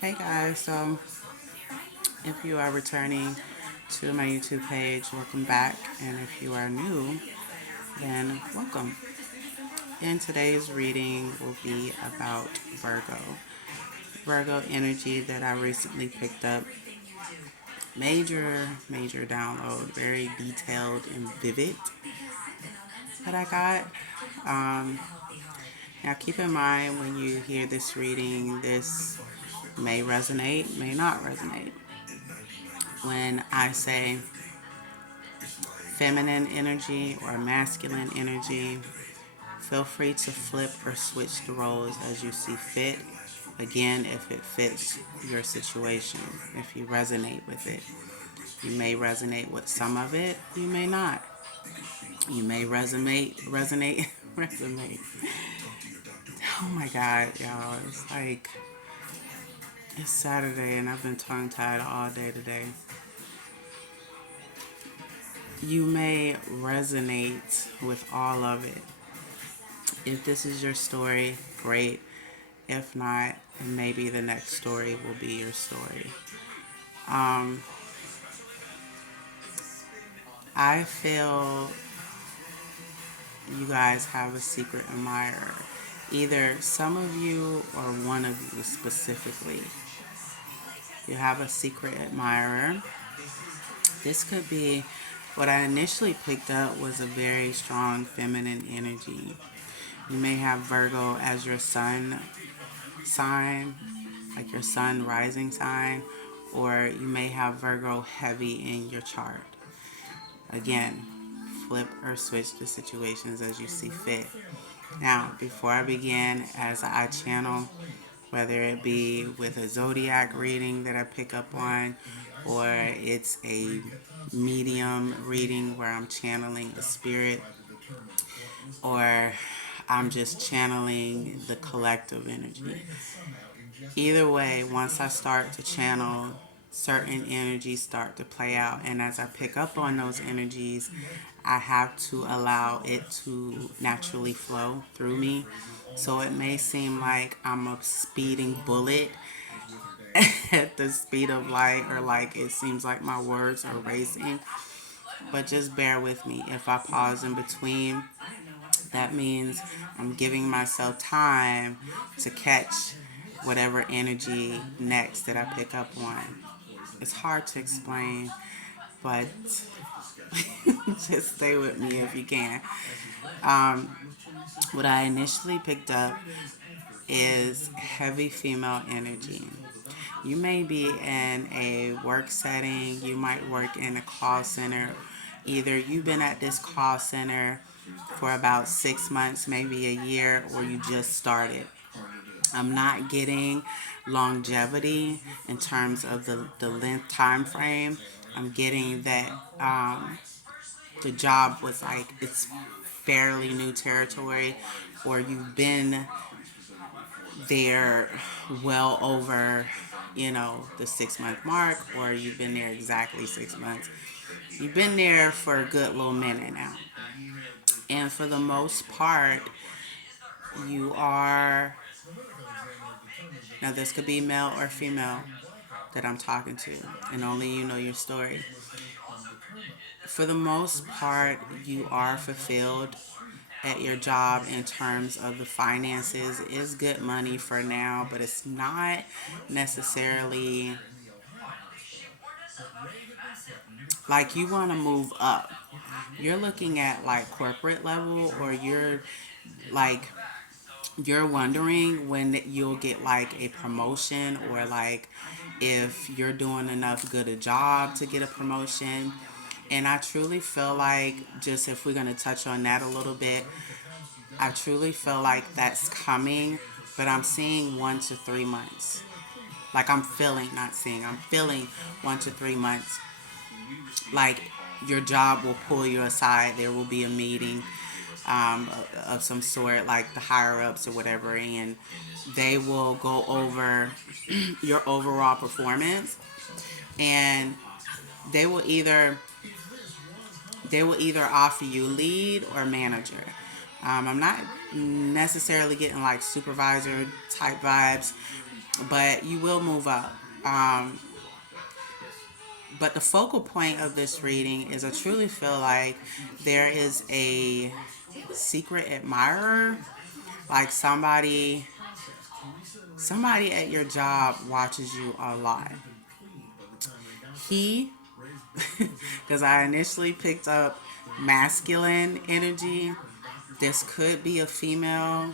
Hey guys, so if you are returning to my YouTube page, welcome back. And if you are new, then welcome. And today's reading will be about Virgo. Virgo energy that I recently picked up. Major download. Very detailed and vivid that I got. Um, Now keep in mind when you hear this reading, this may resonate, may not resonate. When I say feminine energy or masculine energy, feel free to flip or switch the roles as you see fit. Again, if it fits your situation, if you resonate with it. You may resonate with some of it, you may not. You may resonate. Oh my God, y'all. It's Saturday and I've been tongue tied all day today. You may resonate with all of it. If this is your story, great. If not, maybe the next story will be your story. I feel you guys have a secret admirer. Either some of you or one of you specifically. You have a secret admirer. This could be what I initially picked up was a very strong feminine energy. You may have Virgo as your sun sign, like your sun rising sign, or you may have Virgo heavy in your chart. Again, flip or switch the situations as you see fit. Now, before I begin, as I channel, whether it be with a zodiac reading that I pick up on, or it's a medium reading where I'm channeling a spirit, or I'm just channeling the collective energy. Either way, once I start to channel, certain energies start to play out. And as I pick up on those energies, I have to allow it to naturally flow through me. So it may seem like I'm a speeding bullet at the speed of light, or like it seems like my words are racing. But just bear with me. If I pause in between, that means I'm giving myself time to catch whatever energy next that I pick up on. It's hard to explain, but just stay with me if you can. What I initially picked up is heavy female energy. You may be in a work setting, you might work in a call center. Either you've been at this call center for about 6 months, maybe a year, or you just started. I'm not getting longevity in terms of the length time frame. I'm getting that the job was like it's fairly new territory, or you've been there well over, the 6 month mark, or you've been there exactly 6 months. You've been there for a good little minute now. And for the most part, you are, now this could be male or female that I'm talking to, and only you know your story. For the most part, you are fulfilled at your job in terms of the finances. It is good money for now, but it's not necessarily like you want to move up. You're looking at like corporate level, or like you're wondering when you'll get like a promotion, or like if you're doing enough good a job to get a promotion. And I truly feel like, just if we're going to touch on that a little bit, I truly feel like that's coming, but I'm seeing 1 to 3 months. Like I'm feeling, not seeing, I'm feeling 1 to 3 months. Like your job will pull you aside. There will be a meeting of some sort, like the higher ups or whatever, and they will go over your overall performance, and they will either offer you lead or manager. I'm not necessarily getting like supervisor type vibes, but you will move up. Um, but the focal point of this reading is I truly feel like there is a secret admirer, like somebody at your job watches you a lot. He, because I initially picked up masculine energy, this could be a female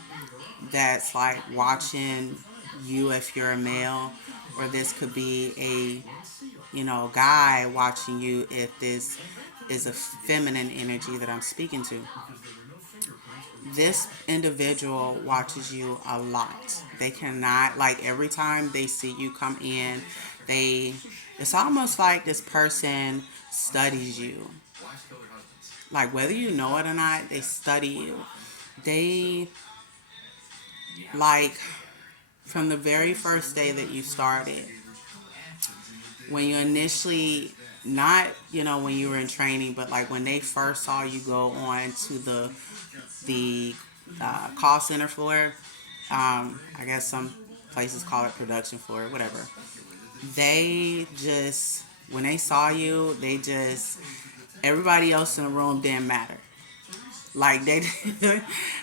that's like watching you if you're a male, or this could be guy watching you if this is a feminine energy that I'm speaking to. This individual watches you a lot. They cannot, like, every time they see you come in, they it's almost like this person studies you. Like, whether you know it or not, they study you. They, like, from the very first day that you started, when you initially, not when you were in training, but like when they first saw you go on to the call center floor. I guess some places call it production floor, whatever. They just, when they saw you, they just, everybody else in the room didn't matter. Like they,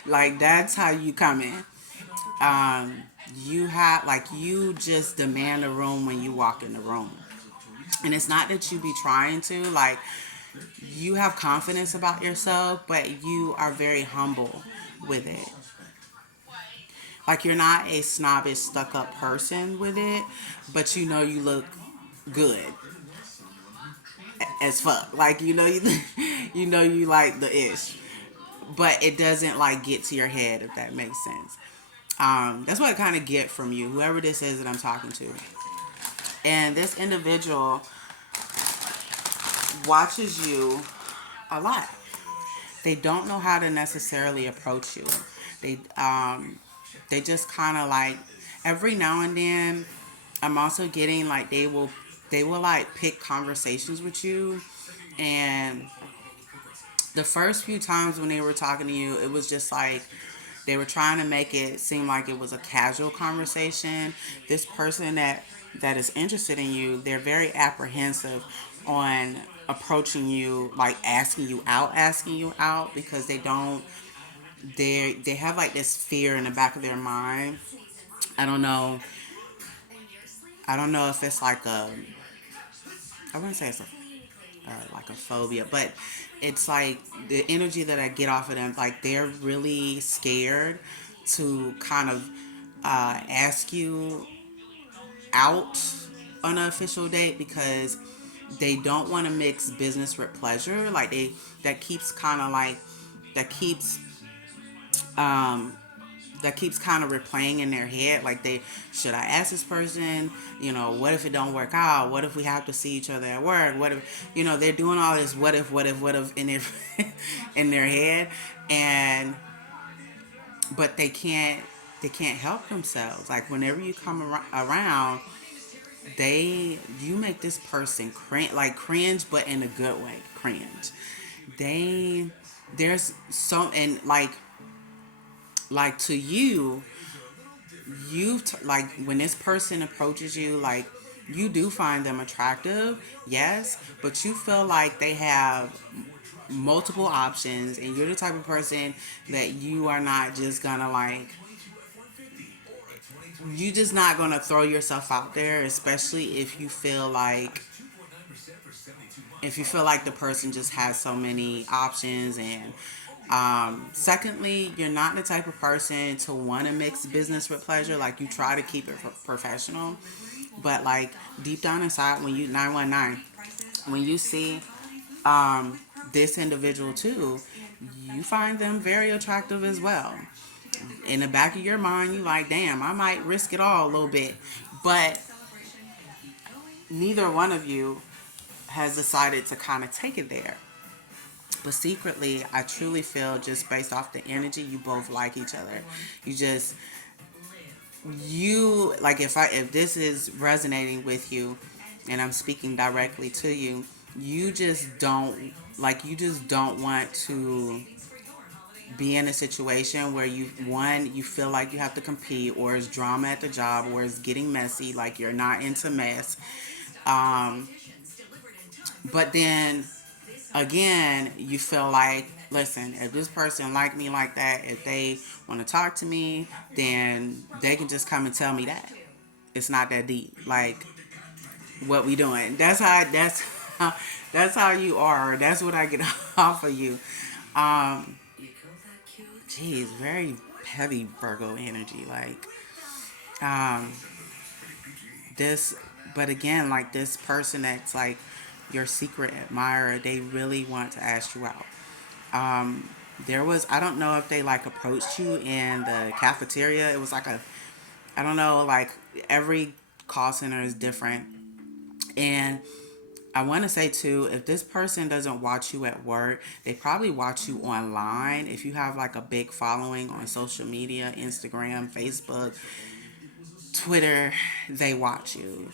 like that's how you come in. Um, you have, like, you just demand a room when you walk in the room. And it's not that you be trying to, like, you have confidence about yourself, but you are very humble with it. Like, you're not a snobbish, stuck up person with it, but you look good as fuck. Like, you like the ish, but it doesn't like get to your head, if that makes sense. That's what I kind of get from you, whoever this is that I'm talking to. And this individual watches you a lot. They don't know how to necessarily approach you. They just kind of like, every now and then, I'm also getting like they will like pick conversations with you. And the first few times when they were talking to you, it was just like they were trying to make it seem like it was a casual conversation. This person that is interested in you, they're very apprehensive on approaching you, like asking you out, because they have like this fear in the back of their mind. I don't know. I don't know if it's like I wouldn't say it's like a phobia, but it's like the energy that I get off of them. Like, they're really scared to kind of ask you out on an official date, because they don't want to mix business with pleasure. Like, that keeps kind of like that keeps um that keeps kind of replaying in their head, like, they should I ask this person, what if it don't work out, what if we have to see each other at work, what if, they're doing all this what if in their in their head. And but they can't help themselves. Like, whenever you come around, you make this person cringe, but in a good way, cringe. they there's so, and like to you, like, when this person approaches you, like, you do find them attractive, yes, but you feel like they have multiple options, and you're the type of person that you are not just gonna like you just not gonna throw yourself out there, especially if you feel like the person just has so many options. And secondly, you're not the type of person to want to mix business with pleasure. Like, you try to keep it professional, but like, deep down inside, when you 919, when you see this individual too, you find them very attractive as well. In the back of your mind, you like, damn, I might risk it all a little bit, but neither one of you has decided to kind of take it there. But secretly, I truly feel, just based off the energy, you both like each other. You just, like, if this is resonating with you, and I'm speaking directly to you, you just don't want to be in a situation where you feel like you have to compete, or it's drama at the job, or it's getting messy, like you're not into mess. Um, but then again, you feel like, listen, if this person like me like that, if they want to talk to me, then they can just come and tell me that. It's not that deep. Like, what we doing? How, that's how you are. That's what I get off of you. Um, geez, very heavy Virgo energy. Like, um, this, but again, like this person that's like your secret admirer, they really want to ask you out. Um, there was, I don't know if they like approached you in the cafeteria. It was like a, I don't know, like every call center is different. And I want to say too, if this person doesn't watch you at work, they probably watch you online. If you have like a big following on social media, Instagram, Facebook, Twitter, they watch you.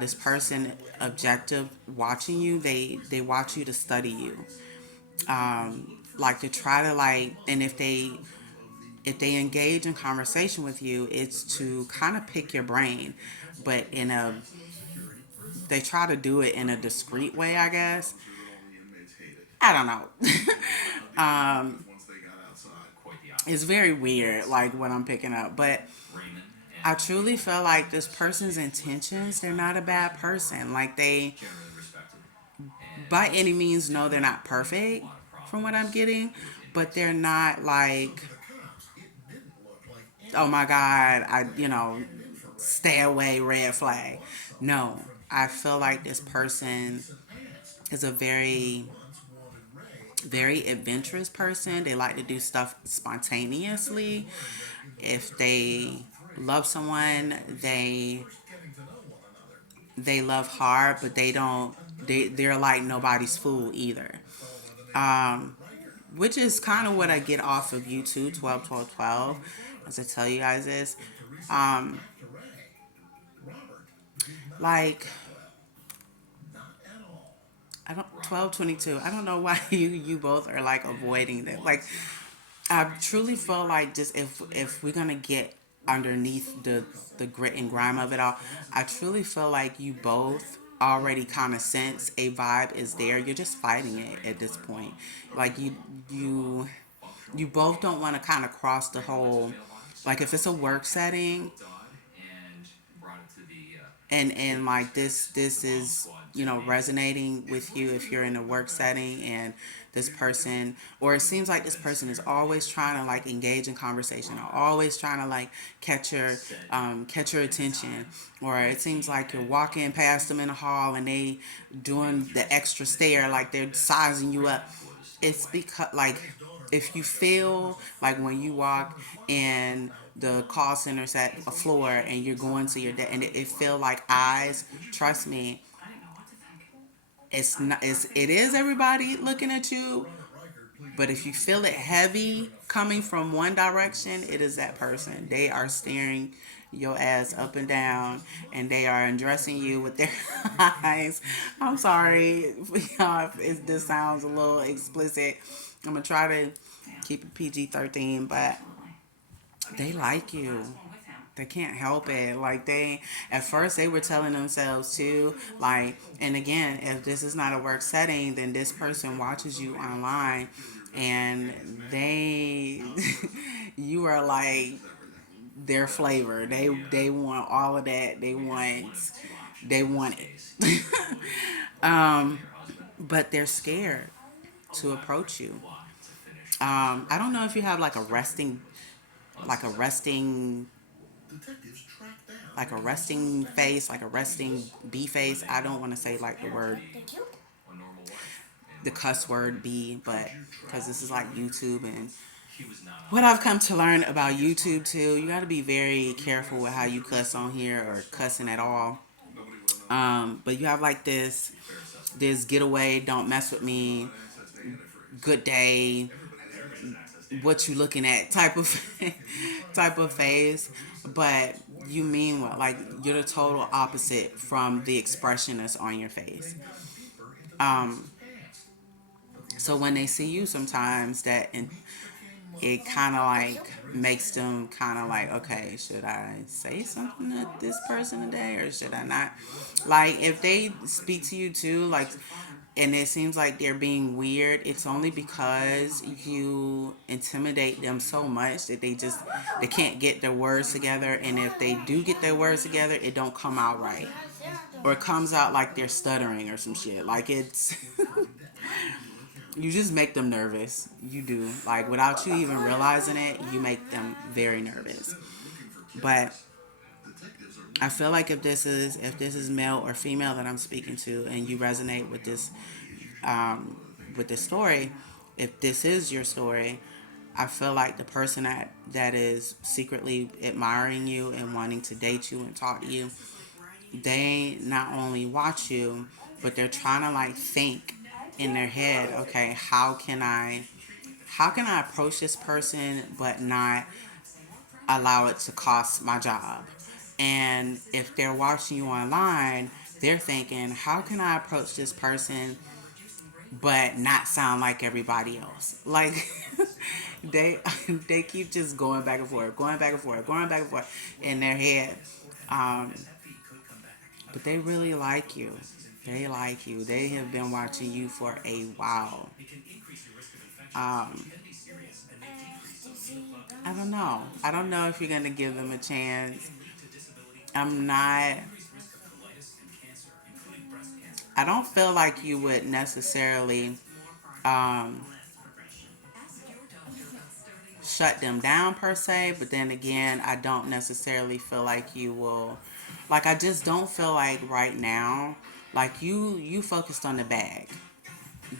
This person objective watching you, they watch you to study you. Like to try to like, and if they engage in conversation with you, it's to kind of pick your brain, but in a, they try to do it in a discreet way, I guess. I don't know. It's very weird, like what I'm picking up, but I truly feel like this person's intentions, they're not a bad person. Like they, by any means, no, they're not perfect from what I'm getting, but they're not like, oh my God, stay away, red flag. No, I feel like this person is a very adventurous person. They like to do stuff spontaneously. If they love someone, they love hard, but they don't. They're like nobody's fool either. Um, which is kind of what I get off of you too. 12, 12, 12. As I tell you guys this, um, like I don't 12, 22. I don't know why you both are like avoiding it. Like I truly feel like just if we're gonna get underneath the grit and grime of it all, I truly feel like you both already kind of sense a vibe is there. You're just fighting it at this point. Like you you both don't want to kind of cross the whole, like if it's a work setting and like this is resonating with you, if you're in a work setting and this person, or it seems like this person is always trying to like engage in conversation, or always trying to like catch your attention, or it seems like you're walking past them in the hall and they doing the extra stare, like they're sizing you up. It's because like if you feel like when you walk in the call center's at a floor and you're going to your day and it feel like eyes, trust me, it is everybody looking at you, but if you feel it heavy coming from one direction, it is that person. They are staring your ass up and down and they are undressing you with their eyes. I'm sorry if this sounds a little explicit. I'm going to try to keep it PG-13, but they like you. They can't help it. Like they, at first they were telling themselves too, like, and again, if this is not a work setting, then this person watches you online and they, you are like their flavor. They want all of that. They want it. But they're scared to approach you. I don't know if you have like a resting like a resting face, like a resting B face. I don't want to say like the word, the cuss word B, but because this is like YouTube and what I've come to learn about YouTube too, you got to be very careful with how you cuss on here or cussing at all. But you have like this getaway, don't mess with me, good day, what you looking at type of type of phase, but you mean what? Like you're the total opposite from the expression that's on your face. Um, so when they see you, sometimes that it kind of like makes them kind of like, okay, should I say something to this person today or should I not? Like, if they speak to you too, like, and it seems like they're being weird, it's only because you intimidate them so much that they can't get their words together. And if they do get their words together, it don't come out right, or it comes out like they're stuttering or some shit. Like, it's you just make them nervous. You do. Like, without you even realizing it, you make them very nervous. But I feel like if this is male or female that I'm speaking to, and you resonate um, with this story, if this is your story, I feel like the person that is secretly admiring you and wanting to date you and talk to you, they not only watch you, but they're trying to like think in their head, okay, how can I approach this person but not allow it to cost my job? And if they're watching you online, they're thinking, how can I approach this person but not sound like everybody else? Like, they they keep just going back and forth, going back and forth, going back and forth in their head. Um, but they really like you. They like you. They have been watching you for a while. Um, I don't know. I don't know if you're gonna give them a chance. I'm not. I don't feel like you would necessarily um, shut them down per se, but then again, I don't necessarily feel like you will. Like, I just don't feel like right now. Like, you focused on the bag.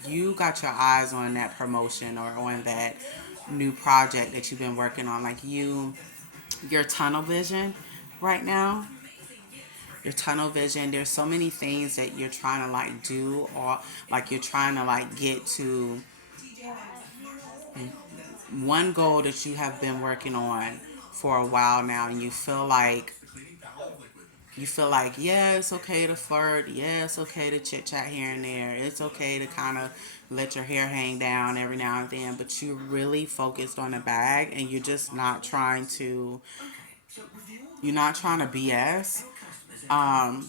You got your eyes on that promotion or on that new project that you've been working on. Like, your tunnel vision right now, your tunnel vision, there's so many things that you're trying to like do, or like you're trying to like get to one goal that you have been working on for a while now, and you feel like, yeah, it's okay to flirt, yeah, it's okay to chit chat here and there, it's okay to kind of let your hair hang down every now and then, but you really focused on the bag, and you're not trying to BS. um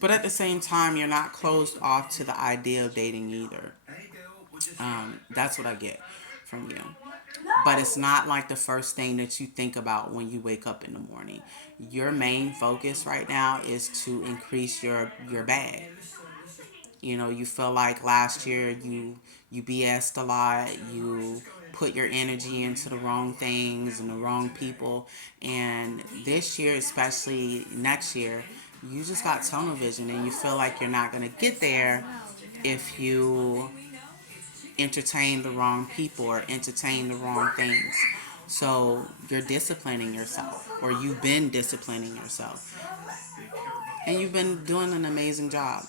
but at the same time, you're not closed off to the idea of dating either. That's what I get from you. But it's not like the first thing that you think about when you wake up in the morning. Your main focus right now is to increase your bag. You feel like last year you BS'd a lot. You put your energy into the wrong things and the wrong people. And this year, especially next year, you just got tunnel vision, and you feel like you're not going to get there if you entertain the wrong people or entertain the wrong things. So you're disciplining yourself, or you've been disciplining yourself, and you've been doing an amazing job.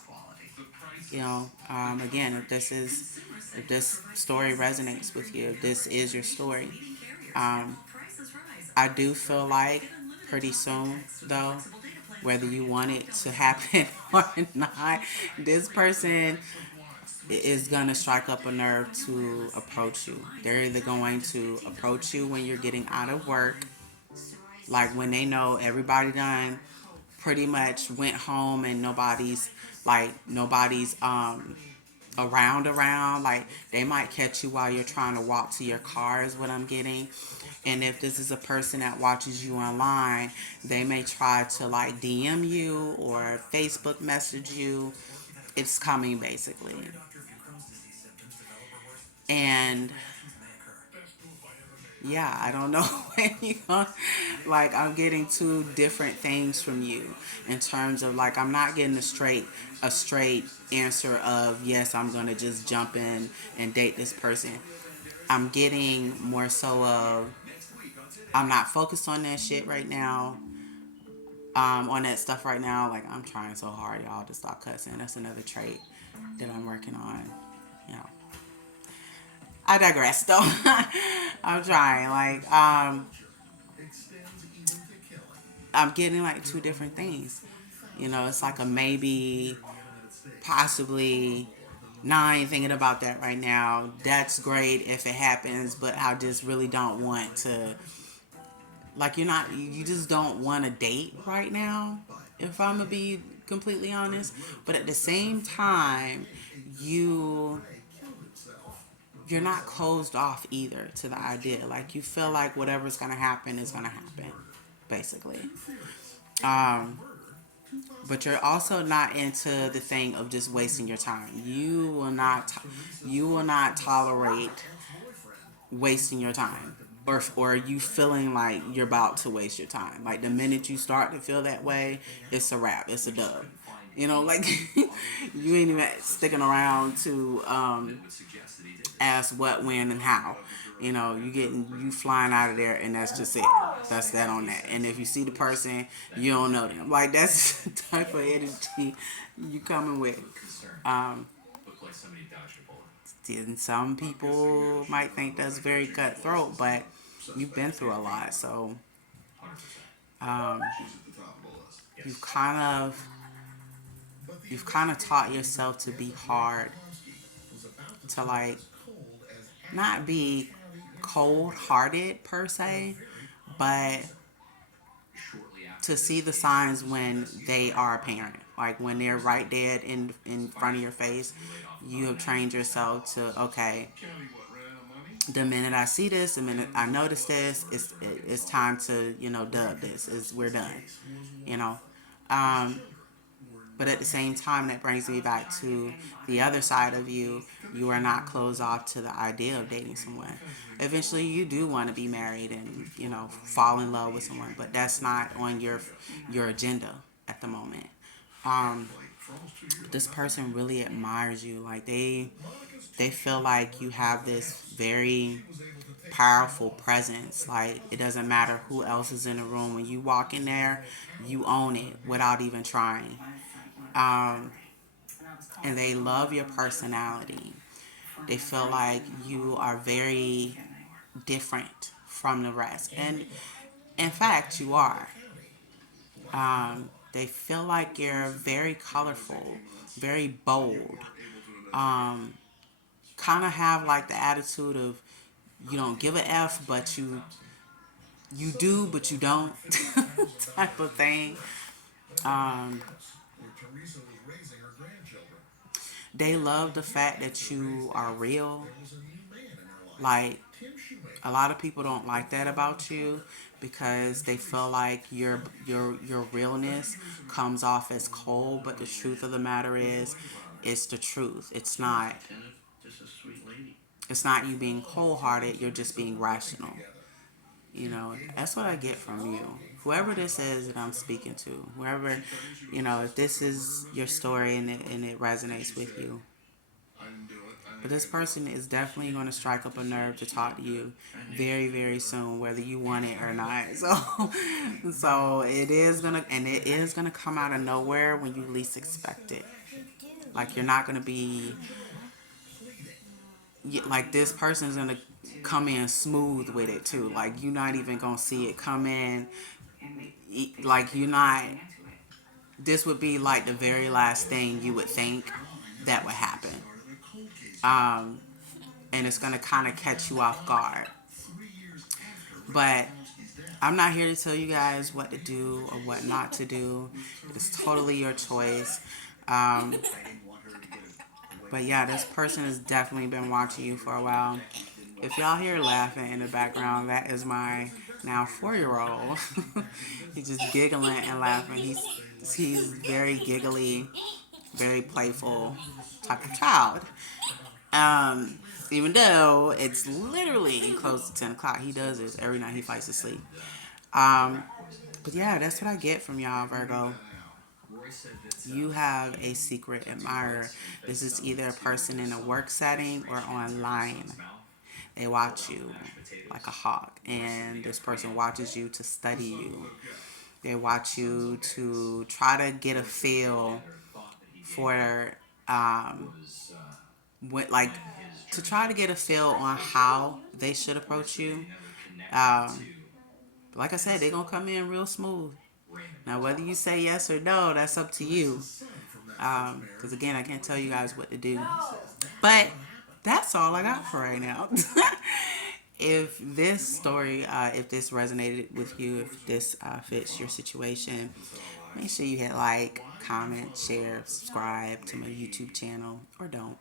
Again, if this story resonates with you, if this is your story, um, I do feel like pretty soon, though, whether you want it to happen or not, this person is going to strike up a nerve to approach you. They're either going to approach you when you're getting out of work, like when they know everybody done pretty much went home and nobody's around, like they might catch you while you're trying to walk to your car is what I'm getting. And if this is a person that watches you online, they may try to like DM you or Facebook message you. It's coming, basically. And yeah, I don't know when you gonna, like, I'm getting two different things from you in terms of like, I'm not getting a straight answer of yes, I'm gonna just jump in and date this person. I'm getting more so of, I'm not focused on that shit right now. On that stuff right now. Like, I'm trying so hard, y'all, to stop cussing. That's another trait that I'm working on. You know, I digress though. I'm trying. Like, I'm getting like two different things. It's like a maybe, possibly, Nah, I ain't thinking about that right now. That's great if it happens, but I just really don't want to. Like, you just don't want to date right now, if I'm gonna be completely honest. But at the same time, you you're not closed off either to the idea. Like, you feel like whatever's gonna happen is gonna happen, basically. Um, but you're also not into the thing of just wasting your time. You will not tolerate wasting your time, or you feeling like you're about to waste your time. Like, the minute you start to feel that way, it's a wrap. It's a dub. Like you ain't even sticking around to ask what, when, and how. You flying out of there, and that's just it. That's that on that. And if you see the person, you don't know them. Like, that's the type of energy you coming with. Um, and some people might think that's very cutthroat, but you've been through a lot, so um, you've kind of you've kind of taught yourself to be hard, to like not be cold hearted per se, but to see the signs when they are apparent. Like, when they're right dead in front of your face, you have trained yourself to, okay, the minute I see this, the minute I notice this, it's time to, dub this. We're done. You know. Um, but at the same time, that brings me back to the other side of you. You are not closed off to the idea of dating someone. Eventually, you do want to be married and, fall in love with someone, but that's not on your agenda at the moment. Um, this person really admires you. Like, they feel like you have this very powerful presence. Like, it doesn't matter who else is in the room. When you walk in there, you own it without even trying. Um, and they love your personality. They feel like you are very different from the rest. And in fact, you are. They feel like you're very colorful, very bold. Um, kind of have like the attitude of, you don't give a F, but you do, but you don't, type of thing. Um, they love the fact that you are real. Like, a lot of people don't like that about you because they feel like your realness comes off as cold, but the truth of the matter is, it's the truth. It's not you being cold hearted, you're just being rational. That's what I get from you. Whoever this is that I'm speaking to, whoever, if this is your story and it resonates with you. But this person is definitely going to strike up a nerve to talk to you very, very soon, whether you want it or not. So it is gonna come out of nowhere when you least expect it. Like, you're not gonna be like, this person's gonna come in smooth with it too. Like, you're not even gonna see it come in. Like, you're not. This would be like the very last thing you would think that would happen. Um, and it's gonna kind of catch you off guard. But I'm not here to tell you guys what to do or what not to do. It's totally your choice. Um, but yeah, this person has definitely been watching you for a while. If y'all hear laughing in the background, that is my now 4-year old. He's just giggling and laughing. He's very giggly, very playful type of child. Um, Even though it's literally close to 10 o'clock, he does this every night he fights to sleep. Um, but yeah, that's what I get from y'all, Virgo. You have a secret admirer. This is either a person in a work setting or online. They watch you like a hawk, and this person watches you to study you. They watch you to try to get a feel for like, to try to get a feel on how they should approach you. Um, like I said, they're gonna come in real smooth. Now, whether you say yes or no, that's up to you. Because again, I can't tell you guys what to do. But that's all I got for right now. If this story, if this resonated with you, if this fits your situation, make sure you hit like, comment, share, subscribe to my YouTube channel, or don't.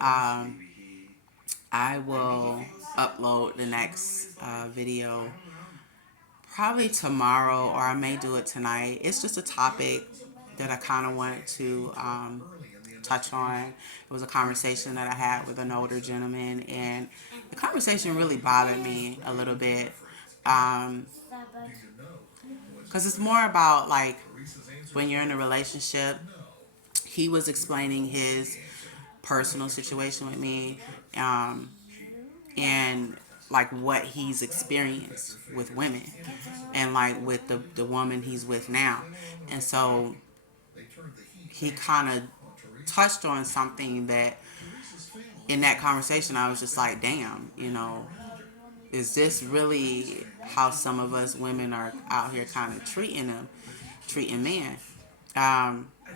Um, I will upload the next video probably tomorrow, or I may do it tonight. It's just a topic that I kind of wanted to touch on. It was a conversation that I had with an older gentleman, and the conversation really bothered me a little bit. Um, because it's more about like when you're in a relationship. He was explaining his personal situation with me, um, and like what he's experienced with women, and like with the woman he's with now. And so he kind of touched on something that in that conversation I was just like, damn, is this really how some of us women are out here kind of treating men?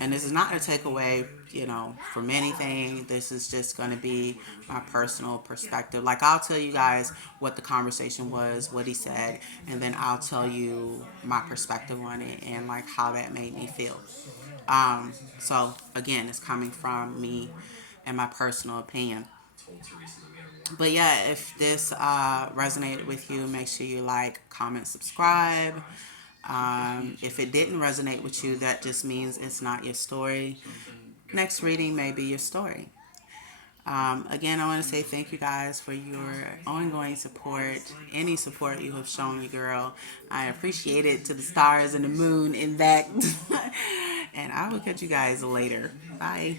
And this is not to take away, from anything. This is just going to be my personal perspective. Like, I'll tell you guys what the conversation was, what he said, and then I'll tell you my perspective on it and like how that made me feel. So again, it's coming from me and my personal opinion. But yeah, if this resonated with you, make sure you like, comment, subscribe. If it didn't resonate with you, that just means it's not your story. Next reading may be your story. Again, I want to say thank you guys for your ongoing support, any support you have shown me, girl. I appreciate it to the stars and the moon and back. And I will catch you guys later. Bye.